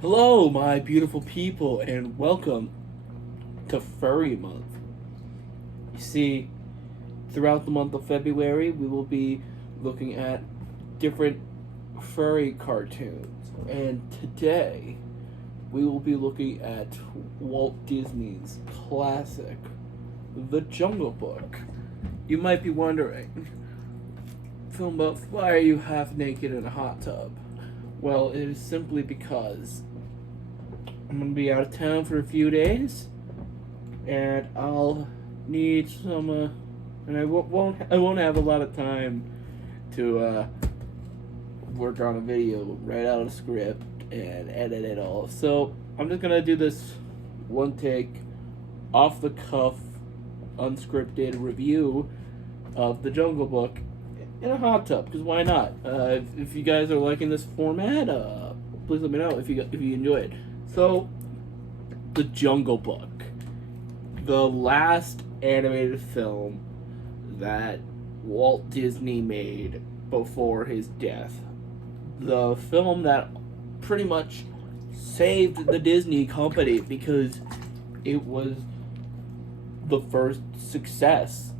Hello, my beautiful people, and welcome to Furry Month. You see, throughout the month of February, we will be looking at different furry cartoons, and today we will be looking at Walt Disney's classic, The Jungle Book. You might be wondering, film buff, why are you half naked in a hot tub? Well, it is simply because I'm gonna be out of town for a few days, and I'll need some, and I won't have a lot of time to work on a video, write out a script, and edit it all. So I'm just gonna do this one take, off the cuff, unscripted review of the Jungle Book in a hot tub. Because why not? If you guys are liking this format, please let me know if you enjoy it. So, The Jungle Book, the last animated film that Walt Disney made before his death. The film that pretty much saved the Disney company because it was the first success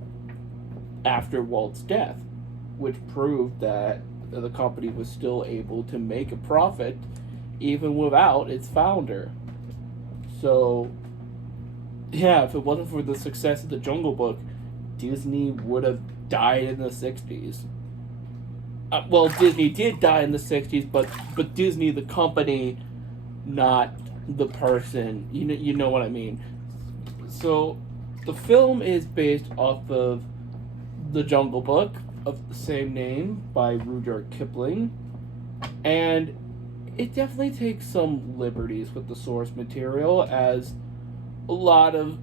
after Walt's death, which proved that the company was still able to make a profit even without its founder. So, yeah, if it wasn't for the success of the Jungle Book, Disney would have died in the 60s. Well, Disney did die in the 60s, but Disney, the company, not the person. You know what I mean. So, the film is based off of The Jungle Book of the same name by Rudyard Kipling, and it definitely takes some liberties with the source material, as a lot of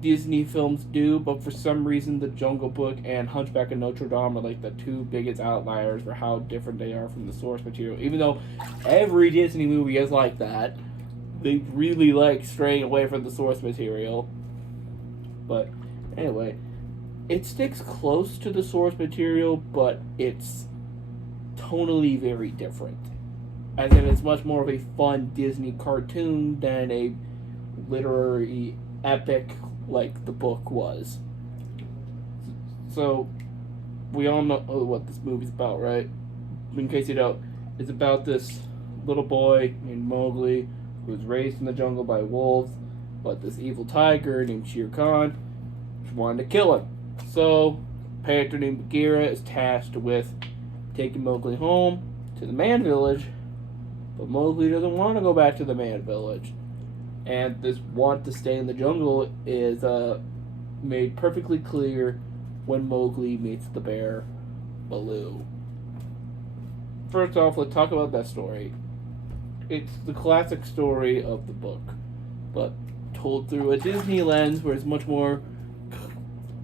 Disney films do, but for some reason, The Jungle Book and Hunchback of Notre Dame are like the two biggest outliers for how different they are from the source material. Even though every Disney movie is like that, they really like straying away from the source material. But anyway, it sticks close to the source material, but it's tonally very different. As in, it's much more of a fun Disney cartoon than a literary epic like the book was. So, we all know what this movie's about, right? In case you don't, it's about this little boy named Mowgli who was raised in the jungle by wolves, but this evil tiger named Shere Khan wanted to kill him. So, a painter named Bagheera is tasked with taking Mowgli home to the man village, but Mowgli doesn't want to go back to the man village. And this want to stay in the jungle is made perfectly clear when Mowgli meets the bear, Baloo. First off, let's talk about that story. It's the classic story of the book, but told through a Disney lens where it's much more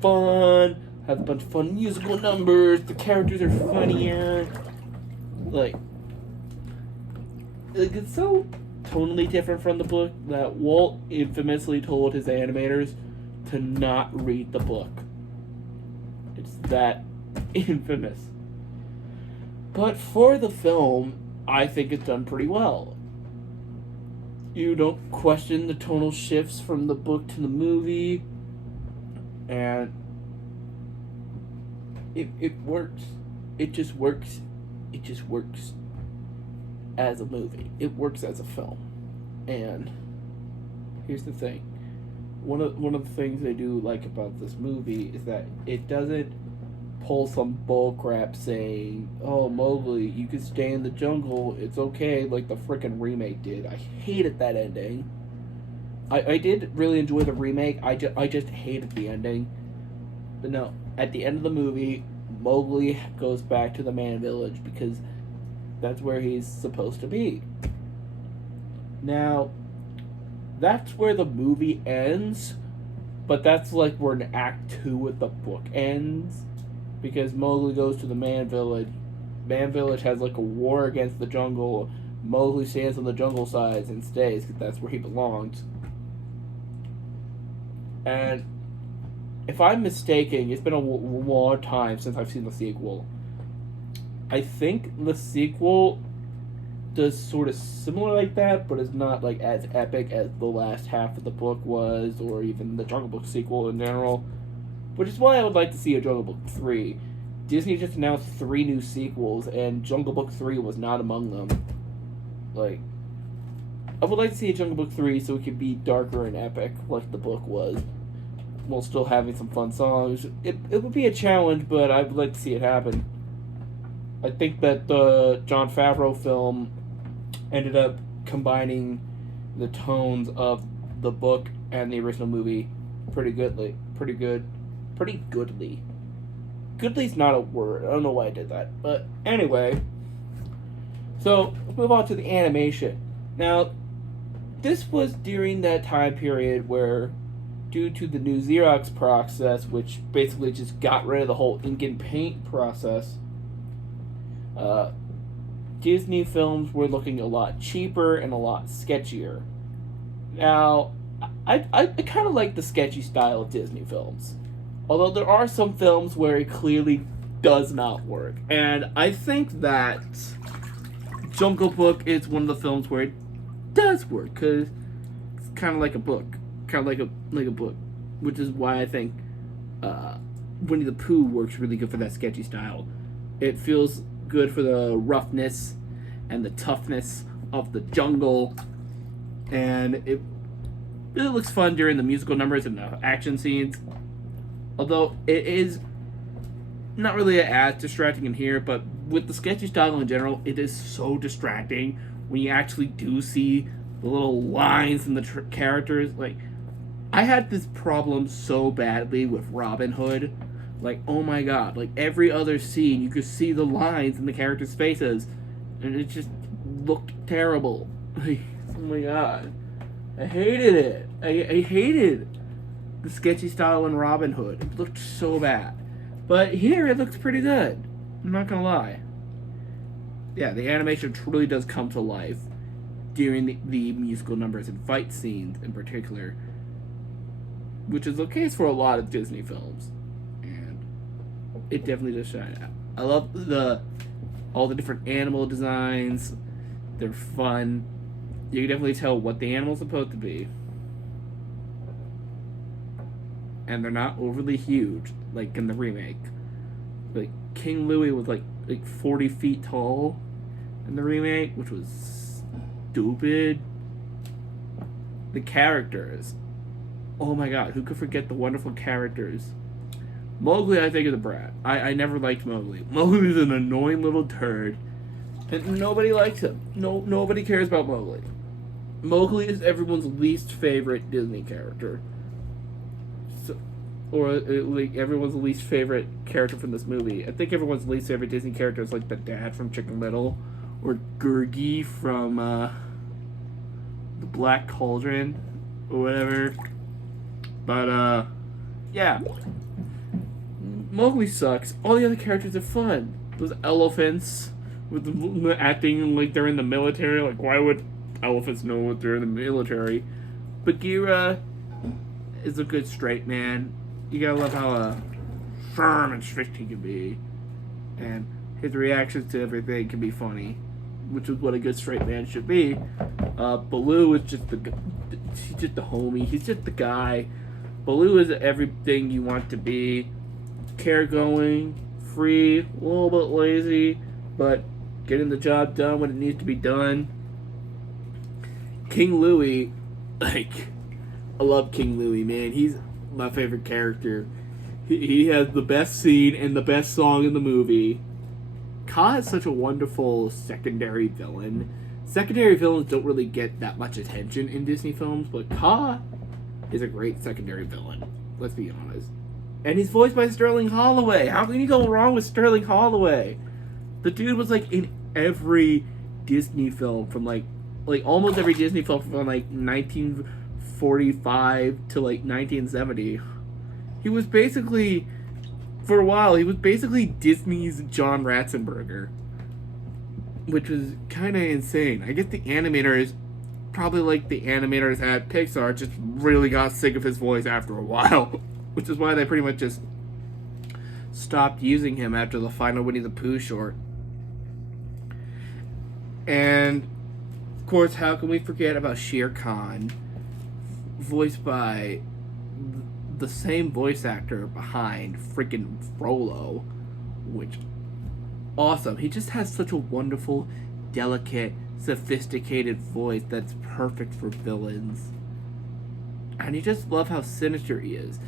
fun, has a bunch of fun musical numbers, the characters are funnier. Like it's so tonally different from the book that Walt infamously told his animators to not read the book. It's that infamous. But for the film, I think it's done pretty well. You don't question the tonal shifts from the book to the movie, and it works. It just works. It just works as a movie. It works as a film. And here's the thing. One of the things I do like about this movie is that it doesn't pull some bull crap saying, "Oh, Mowgli, you can stay in the jungle. It's okay," like the frickin' remake did. I hated that ending. I did really enjoy the remake. I just hated the ending. But no, at the end of the movie, Mowgli goes back to the man village because that's where he's supposed to be. Now, that's where the movie ends, but that's like where an Act 2 of the book ends, because Mowgli goes to the man village. Man village has like a war against the jungle. Mowgli stands on the jungle side and stays because that's where he belongs. And if I'm mistaken, it's been a long time since I've seen the sequel. I think the sequel does sort of similar like that, but is not like as epic as the last half of the book was, or even the Jungle Book sequel in general. Which is why I would like to see a Jungle Book 3. Disney just announced 3 new sequels, and Jungle Book 3 was not among them. Like, I would like to see a Jungle Book 3 so it could be darker and epic like the book was, while still having some fun songs. It would be a challenge, but I would like to see it happen. I think that the Jon Favreau film ended up combining the tones of the book and the original movie pretty goodly. Goodly's not a word. I don't know why I did that. But anyway, so let's move on to the animation. Now, this was during that time period where, due to the new Xerox process, which basically just got rid of the whole ink and paint process, Disney films were looking a lot cheaper and a lot sketchier. Now, I kind of like the sketchy style of Disney films. Although there are some films where it clearly does not work. And I think that Jungle Book is one of the films where it does work, because it's kind of like a book. Kind of like a book. Which is why I think Winnie the Pooh works really good for that sketchy style. It feels good for the roughness and the toughness of the jungle. And it really looks fun during the musical numbers and the action scenes. Although it is not really as distracting in here, but with the sketchy style in general, it is so distracting when you actually do see the little lines and the characters. Like, I had this problem so badly with Robin Hood. Like, oh my god, like every other scene you could see the lines in the characters' faces, and it just looked terrible. Like, oh my god. I hated it. I hated the sketchy style in Robin Hood. It looked so bad. But here it looks pretty good. I'm not gonna lie. Yeah, the animation truly does come to life during the musical numbers and fight scenes in particular, which is the case for a lot of Disney films. And it definitely does shine out. I love all the different animal designs. They're fun. You can definitely tell what the animal's supposed to be. And they're not overly huge, like in the remake. Like, King Louie was like 40 feet tall in the remake, which was stupid. The characters. Oh my god, who could forget the wonderful characters? Mowgli, I think, is a brat. I never liked Mowgli. Mowgli's an annoying little turd, and nobody likes him. Nobody cares about Mowgli. Mowgli is everyone's least favorite Disney character. Or like everyone's least favorite character from this movie. I think everyone's least favorite Disney character is like the dad from Chicken Little, or Gurgi from the Black Cauldron, or whatever. But yeah, Mowgli sucks. All the other characters are fun. Those elephants with the acting like they're in the military. Like, why would elephants know what they're in the military? Bagheera is a good straight man. You gotta love how firm and strict he can be, and his reactions to everything can be funny, which is what a good straight man should be. Baloo is just he's just the homie. He's just the guy. Baloo is everything you want to be. Caregoing, free, a little bit lazy, but getting the job done when it needs to be done. King Louie, like, I love King Louie, man. He's my favorite character. He has the best scene and the best song in the movie. Kaa is such a wonderful secondary villain. Secondary villains don't really get that much attention in Disney films, but Kaa is a great secondary villain. Let's be honest. And he's voiced by Sterling Holloway. How can you go wrong with Sterling Holloway? The dude was like in every Disney film from like almost every Disney film from like 1945 to like 1970. He was basically, for a while, he was basically Disney's John Ratzenberger, which was kind of insane. I guess the animators, probably like the animators at Pixar, just really got sick of his voice after a while, which is why they pretty much just stopped using him after the final Winnie the Pooh short. And, of course, how can we forget about Shere Khan, voiced by the same voice actor behind freaking Frollo, which, awesome. He just has such a wonderful, delicate, sophisticated voice that's perfect for villains. And you just love how sinister he is.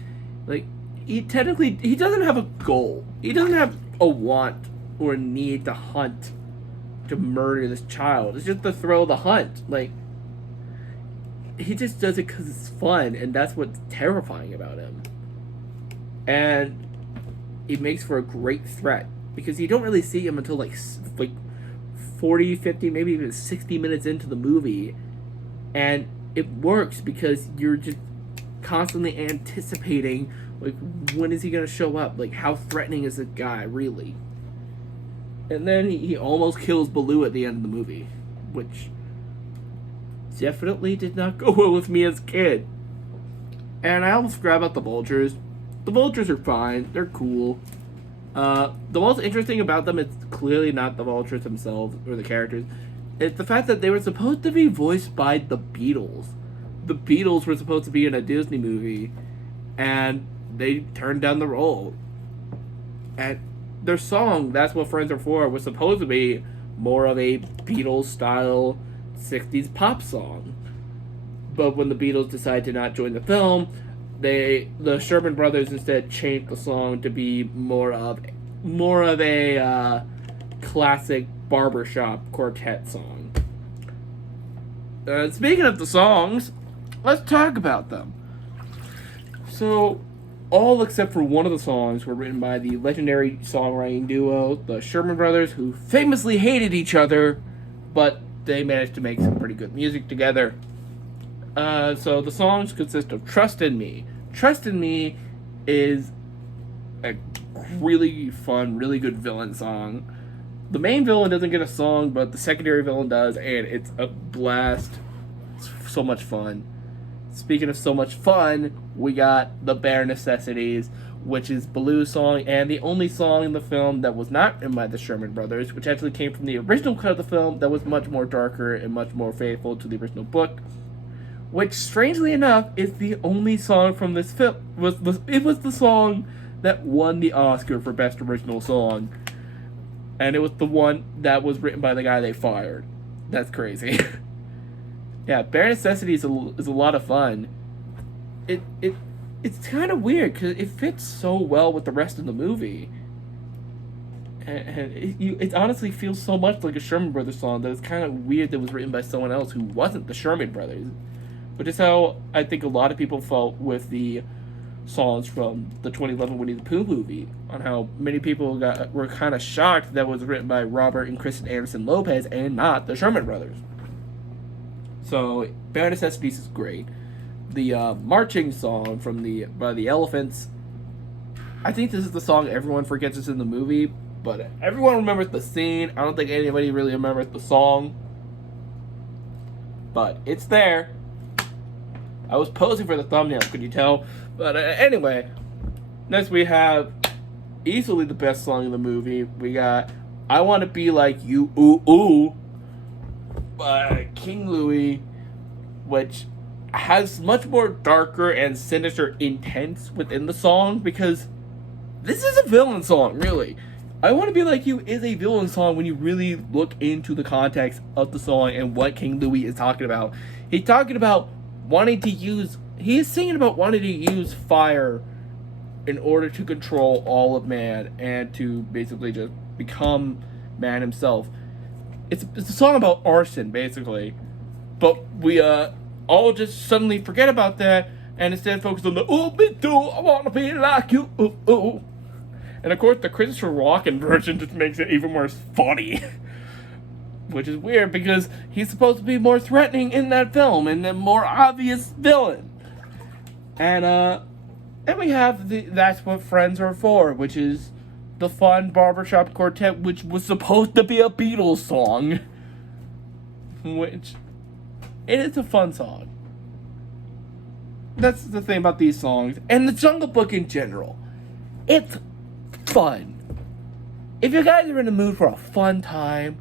Like, he doesn't have a goal. He doesn't have a want or a need to hunt, to murder this child. It's just the thrill of the hunt. Like, he just does it because it's fun, and that's what's terrifying about him. And it makes for a great threat, because you don't really see him until like 40, 50, maybe even 60 minutes into the movie. And it works because you're just constantly anticipating, like, when is he going to show up? Like, how threatening is this guy, really? And then he almost kills Baloo at the end of the movie, which definitely did not go well with me as a kid. And I almost forgot about the vultures. The vultures are fine. They're cool. The most interesting about them is clearly not the vultures themselves or the characters. It's the fact that they were supposed to be voiced by the Beatles. The Beatles were supposed to be in a Disney movie, and they turned down the role. And their song, That's What Friends Are For, was supposed to be more of a Beatles-style 60s pop song. But when the Beatles decided to not join the film, the Sherman Brothers instead changed the song to be more of a classic barbershop quartet song. Speaking of the songs, let's talk about them. So, all except for one of the songs were written by the legendary songwriting duo, the Sherman Brothers, who famously hated each other, but they managed to make some pretty good music together. So the songs consist of Trust in Me. Trust in Me is a really fun, really good villain song. The main villain doesn't get a song, but the secondary villain does, and it's a blast. It's so much fun. Speaking of so much fun, we got The Bare Necessities, which is Baloo's song, and the only song in the film that was not written by the Sherman Brothers, which actually came from the original cut of the film that was much more darker and much more faithful to the original book. Which, strangely enough, is the only song from this film. It was the song that won the Oscar for Best Original Song. And it was the one that was written by the guy they fired. That's crazy. Yeah, Bare Necessities is a lot of fun. It's kind of weird because it fits so well with the rest of the movie. And it honestly feels so much like a Sherman Brothers song that it's kind of weird that it was written by someone else who wasn't the Sherman Brothers. Which is how I think a lot of people felt with the songs from the 2011 Winnie the Pooh movie, on how many people were kind of shocked that it was written by Robert and Kristen Anderson Lopez and not the Sherman Brothers. So, Bare Necessities is great. The marching song by the Elephants, I think this is the song everyone forgets is in the movie, but everyone remembers the scene. I don't think anybody really remembers the song, but it's there. I was posing for the thumbnail, could you tell? But anyway, next we have easily the best song in the movie. We got I Want to Be Like You, Ooh Ooh, by King Louie, which has much more darker and sinister intense within the song, because this is a villain song, really. I Want to Be Like You is a villain song when you really look into the context of the song and what King Louie is talking about. He's talking about he is singing about wanting to use fire in order to control all of man and to basically just become man himself. It's a song about arson, basically. But we all just suddenly forget about that and instead focus on the ooh, me too, I want to be like you, ooh, ooh. And of course, the Christopher Walken version just makes it even more funny. Which is weird because he's supposed to be more threatening in that film and a more obvious villain. And then we have That's What Friends Are For, which is the fun barbershop quartet, which was supposed to be a Beatles song. Which, it is a fun song. That's the thing about these songs. And the Jungle Book in general. It's fun. If you guys are in the mood for a fun time,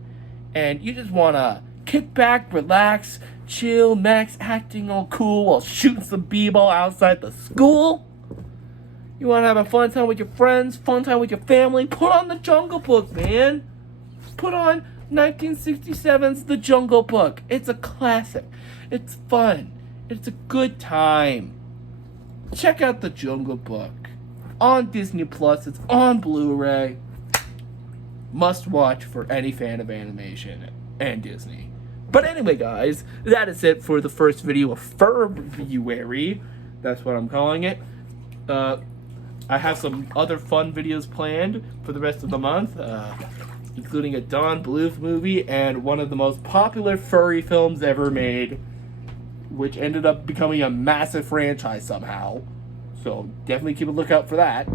and you just want to kick back, relax, chill, Max acting all cool while shooting some b-ball outside the school, you want to have a fun time with your friends, fun time with your family, put on The Jungle Book, man. Put on 1967's The Jungle Book. It's a classic. It's fun. It's a good time. Check out The Jungle Book on Disney Plus. It's on Blu-ray. Must watch for any fan of animation and Disney. But anyway, guys, that is it for the first video of February. That's what I'm calling it. I have some other fun videos planned for the rest of the month, including a Don Bluth movie and one of the most popular furry films ever made, which ended up becoming a massive franchise somehow. So definitely keep a lookout for that.